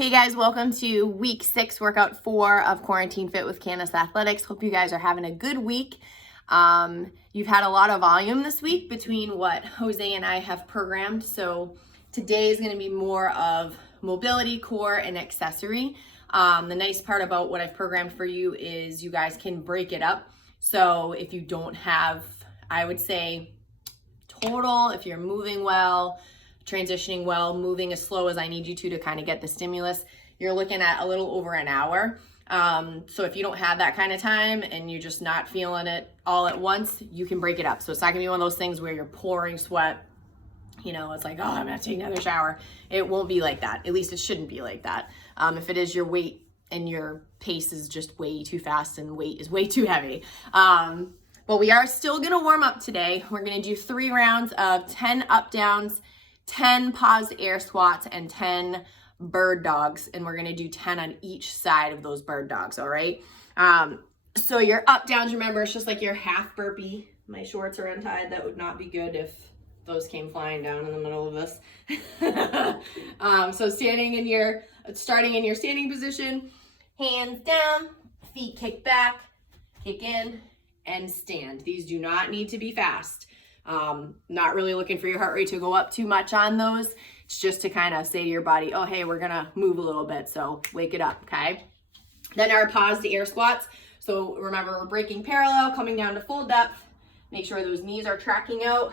Hey guys, welcome to week 6, workout 4 of Quarantine Fit with Candace Athletics. Hope you guys are having a good week. You've had a lot of volume this week between what Jose and I have programmed. So today is going to be more of mobility, core, and accessory. The nice part about what I've programmed for you is you guys can break it up. So if you don't have, I would say, total, if you're moving well, transitioning well, moving as slow as I need you to kind of get the stimulus, you're looking at a little over an hour. So if you don't have that kind of time and you're just not feeling it all at once, you can break it up. So it's not gonna be one of those things where you're pouring sweat, you know, it's like, oh, I'm gonna take another shower. It won't be like that. At least it shouldn't be like that. If it is, your weight and your pace is just way too fast and weight is way too heavy. But we are still gonna warm up today. We're gonna do 3 rounds of 10 up downs, 10 paused air squats, and 10 bird dogs. And we're gonna do 10 on each side of those bird dogs, all right? So your up downs, remember, it's just like your half burpee. My shorts are untied. That would not be good if those came flying down in the middle of this. So starting in your standing position, hands down, feet kick back, kick in, and stand. These do not need to be fast. Not really looking for your heart rate to go up too much on those. It's just to kind of say to your body, oh, hey, we're gonna move a little bit, so wake it up, okay? Then our paused air squats. So remember, we're breaking parallel, coming down to full depth. Make sure those knees are tracking out.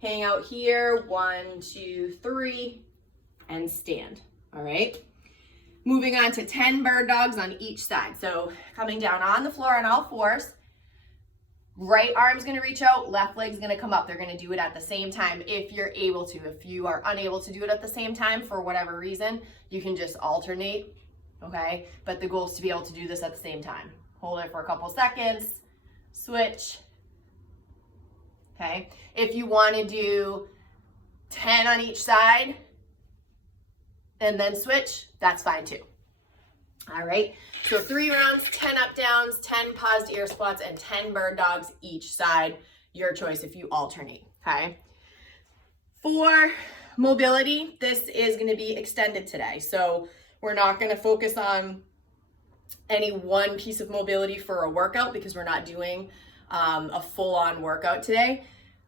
Hang out here, 1, 2, 3, and stand, all right? Moving on to 10 bird dogs on each side. So coming down on the floor on all fours. Right arm's gonna reach out, left leg's gonna come up. They're gonna do it at the same time if you're able to. If you are unable to do it at the same time for whatever reason, you can just alternate, okay? But the goal is to be able to do this at the same time. Hold it for a couple seconds, switch, okay? If you wanna do 10 on each side and then switch, that's fine too. All right, so 3 rounds, 10 up downs, 10 paused air squats, and 10 bird dogs each side. Your choice if you alternate, okay? For mobility, this is gonna be extended today. So we're not gonna focus on any one piece of mobility for a workout because we're not doing a full-on workout today.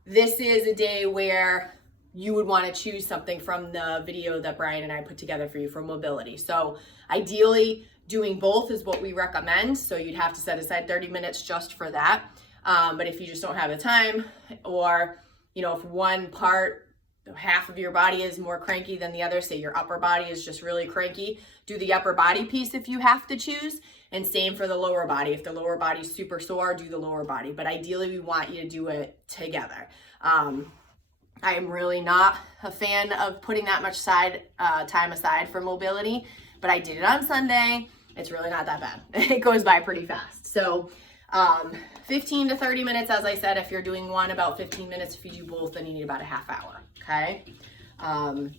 This is a day where you would want to choose something from the video that Brian and I put together for you for mobility. So ideally, doing both is what we recommend. So you'd have to set aside 30 minutes just for that. But if you just don't have the time, or, you know, if one part, half of your body is more cranky than the other, say your upper body is just really cranky, do the upper body piece if you have to choose. And same for the lower body. If the lower body's super sore, do the lower body. But ideally, we want you to do it together. I am really not a fan of putting that much time aside for mobility, but I did it on Sunday. It's really not that bad. It goes by pretty fast. So 15 to 30 minutes, as I said. If you're doing one, about 15 minutes. If you do both, then you need about a half hour, okay? Then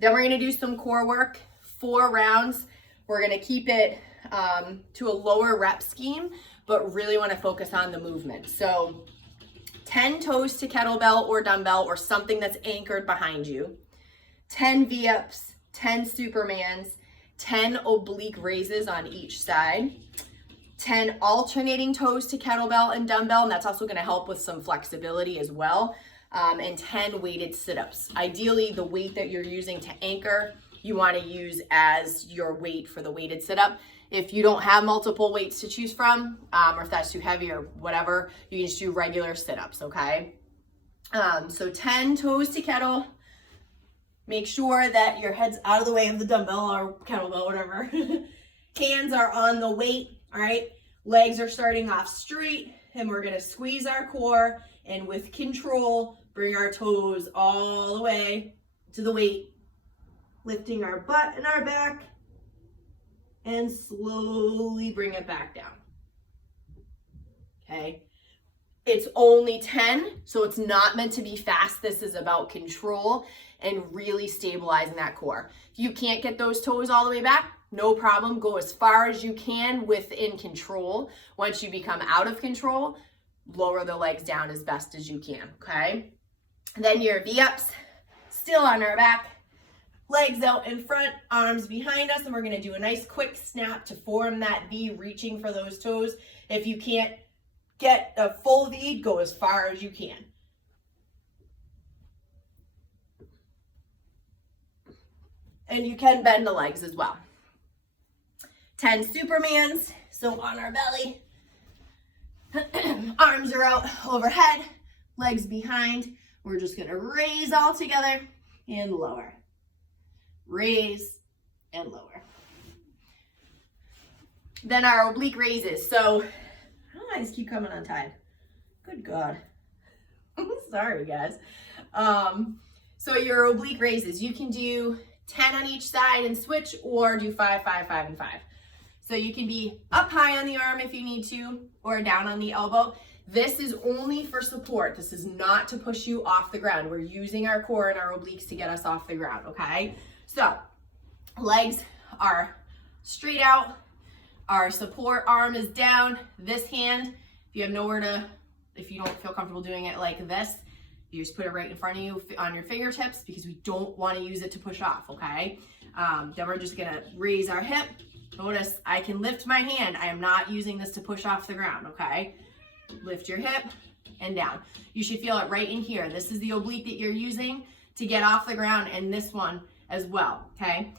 we're gonna do some core work, 4 rounds. We're gonna keep it to a lower rep scheme, but really wanna focus on the movement. So 10 toes to kettlebell or dumbbell or something that's anchored behind you, 10 V-ups, 10 Supermans, 10 oblique raises on each side, 10 alternating toes to kettlebell and dumbbell, and that's also gonna help with some flexibility as well, and 10 weighted sit-ups. Ideally, the weight that you're using to anchor, you wanna use as your weight for the weighted sit-up. If you don't have multiple weights to choose from, or if that's too heavy or whatever, you can just do regular sit-ups, okay? So 10 toes to kettle. Make sure that your head's out of the way of the dumbbell or kettlebell, whatever. Hands are on the weight, all right? Legs are starting off straight, and we're gonna squeeze our core, and with control, bring our toes all the way to the weight, lifting our butt and our back, and slowly bring it back down, okay? It's only 10, so it's not meant to be fast. This is about control and really stabilizing that core. If you can't get those toes all the way back, no problem. Go as far as you can within control. Once you become out of control, lower the legs down as best as you can, okay? And then your V-ups, still on our back, legs out in front, arms behind us, and we're gonna do a nice quick snap to form that V, reaching for those toes. If you can't get a full V, go as far as you can. And you can bend the legs as well. 10 Supermans, so on our belly. Arms are out overhead, legs behind. We're just gonna raise all together and lower. Raise and lower. Then our oblique raises. So, I just keep coming untied. Good God. Sorry, guys. So your oblique raises, you can do 10 on each side and switch, or do 5, 5, 5, and 5. So you can be up high on the arm if you need to, or down on the elbow. This is only for support. This is not to push you off the ground. We're using our core and our obliques to get us off the ground, okay? So legs are straight out. Our support arm is down. This hand, if you have nowhere to, if you don't feel comfortable doing it like this, you just put it right in front of you on your fingertips, because we don't want to use it to push off, okay? Then we're just gonna raise our hip. Notice I can lift my hand. I am not using this to push off the ground, okay? Lift your hip and down. You should feel it right in here. This is the oblique that you're using to get off the ground, and this one as well, okay?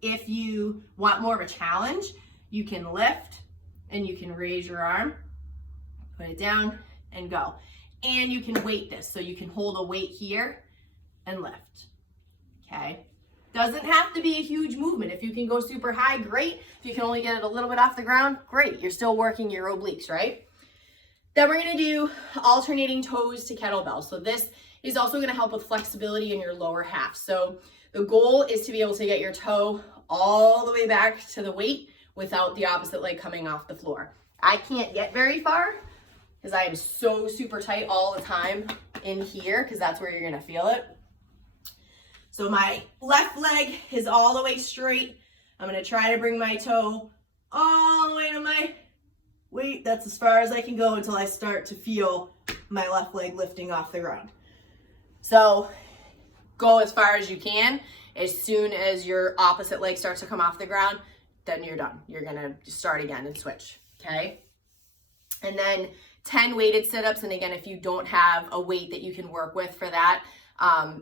If you want more of a challenge, you can lift and you can raise your arm, put it down and go. And you can weight this, so you can hold a weight here and lift, okay? Doesn't have to be a huge movement. If you can go super high, great. If you can only get it a little bit off the ground, great. You're still working your obliques, right? Then we're gonna do alternating toes to kettlebell. So this is also gonna help with flexibility in your lower half. So the goal is to be able to get your toe all the way back to the weight without the opposite leg coming off the floor. I can't get very far because I am so super tight all the time in here, because that's where you're gonna feel it. So my left leg is all the way straight. I'm gonna try to bring my toe all the way to my weight. That's as far as I can go until I start to feel my left leg lifting off the ground. So go as far as you can. As soon as your opposite leg starts to come off the ground, then you're done. You're gonna start again and switch, okay? And then 10 weighted sit-ups. And again, if you don't have a weight that you can work with for that,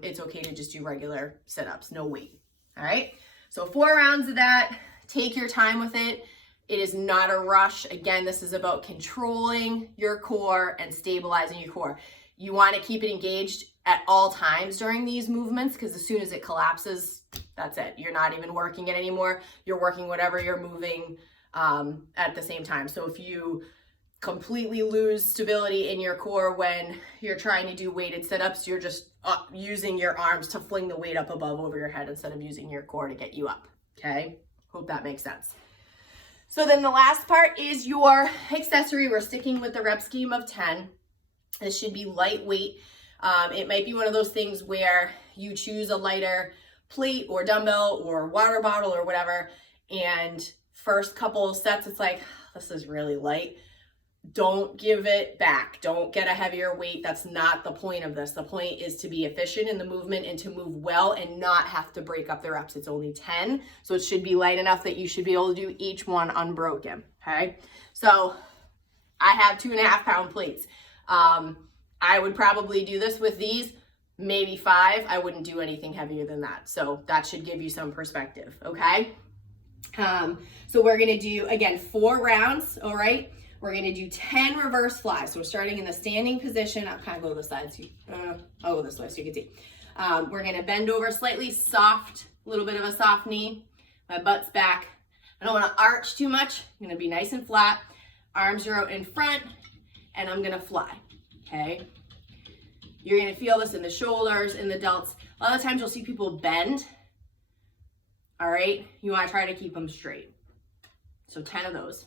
it's okay to just do regular sit-ups, no weight, all right? So 4 rounds of that. Take your time with it. It is not a rush. Again, this is about controlling your core and stabilizing your core. You want to keep it engaged at all times during these movements, because as soon as it collapses, that's it. You're not even working it anymore. You're working whatever you're moving at the same time. So if you completely lose stability in your core when you're trying to do weighted sit-ups, you're just using your arms to fling the weight up above over your head instead of using your core to get you up, okay? Hope that makes sense. So then the last part is your accessory. We're sticking with the rep scheme of 10. This should be lightweight. It might be one of those things where you choose a lighter plate or dumbbell or water bottle or whatever, and first couple of sets, it's like, this is really light. Don't give it back. Don't get a heavier weight. That's not the point of this. The point is to be efficient in the movement and to move well and not have to break up the reps. It's only 10, so it should be light enough that you should be able to do each one unbroken, okay? So I have 2.5 pound plates. I would probably do this with these, maybe 5. I wouldn't do anything heavier than that. So that should give you some perspective, okay? So we're gonna do, again, 4 rounds, all right? We're gonna do 10 reverse flies. So we're starting in the standing position. I'll kind of go to the side, so I'll go this way so you can see. We're gonna bend over slightly, soft, a little bit of a soft knee. My butt's back. I don't wanna arch too much. I'm gonna be nice and flat. Arms are out in front, and I'm gonna fly, okay? You're gonna feel this in the shoulders, in the delts. A lot of times you'll see people bend, all right? You wanna try to keep them straight. So 10 of those.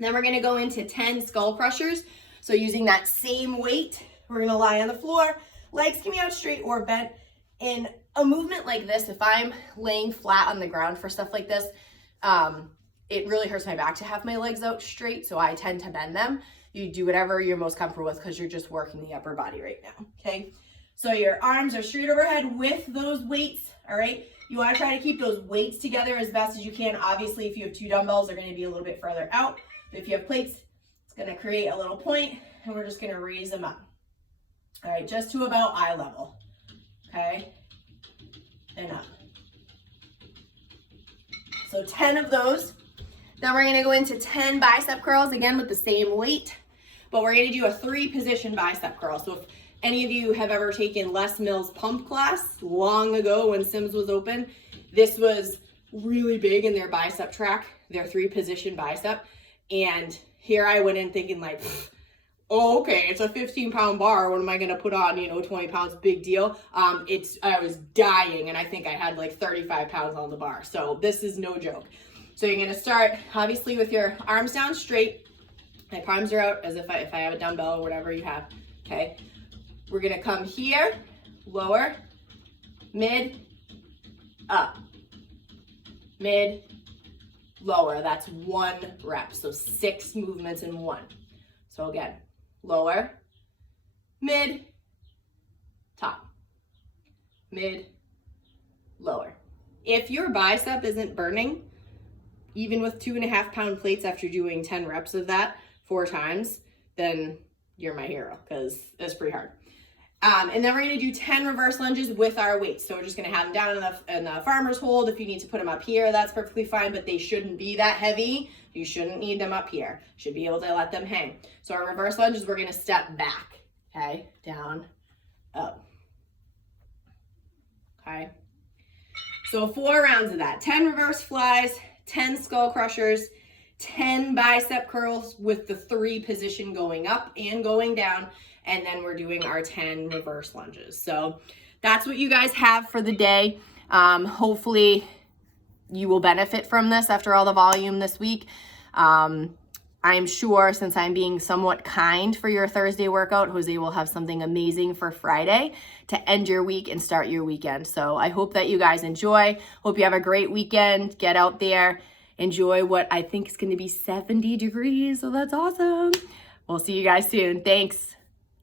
Then we're gonna go into 10 skull crushers. So using that same weight, we're gonna lie on the floor, legs can be out straight or bent. In a movement like this, if I'm laying flat on the ground for stuff like this, it really hurts my back to have my legs out straight, so I tend to bend them. You do whatever you're most comfortable with because you're just working the upper body right now, okay? So your arms are straight overhead with those weights, all right? You wanna try to keep those weights together as best as you can. Obviously, if you have 2 dumbbells, they're gonna be a little bit further out. But if you have plates, it's gonna create a little point, and we're just gonna raise them up. All right, just to about eye level, okay? And up. So 10 of those. Then we're gonna go into 10 bicep curls, again with the same weight, but we're gonna do a 3-position bicep curl. So if any of you have ever taken Les Mills pump class long ago when Sims was open, this was really big in their bicep track, their 3-position bicep. And here I went in thinking like, oh, okay, it's a 15-pound bar. What am I gonna put on, 20 pounds, big deal. I was dying, and I think I had like 35 pounds on the bar. So this is no joke. So you're gonna start obviously with your arms down straight. My palms are out as if I have a dumbbell or whatever you have, okay? We're gonna come here, lower, mid, up, mid, lower. That's 1 rep, so 6 movements in 1. So again, lower, mid, top, mid, lower. If your bicep isn't burning, even with 2.5-pound plates after doing 10 reps of that 4 times, then you're my hero, because it's pretty hard. And then we're gonna do 10 reverse lunges with our weights. So we're just gonna have them down in the farmer's hold. If you need to put them up here, that's perfectly fine, but they shouldn't be that heavy. You shouldn't need them up here. Should be able to let them hang. So our reverse lunges, we're gonna step back, okay? Down, up, okay? So 4 rounds of that. 10 reverse flies, 10 skull crushers, 10 bicep curls with the 3-position going up and going down, and then we're doing our 10 reverse lunges. So that's what you guys have for the day. Hopefully you will benefit from this after all the volume this week. I'm sure, since I'm being somewhat kind for your Thursday workout, Jose will have something amazing for Friday to end your week and start your weekend. So I hope that you guys enjoy. Hope you have a great weekend. Get out there, enjoy what I think is going to be 70 degrees. So that's awesome. We'll see you guys soon. Thanks.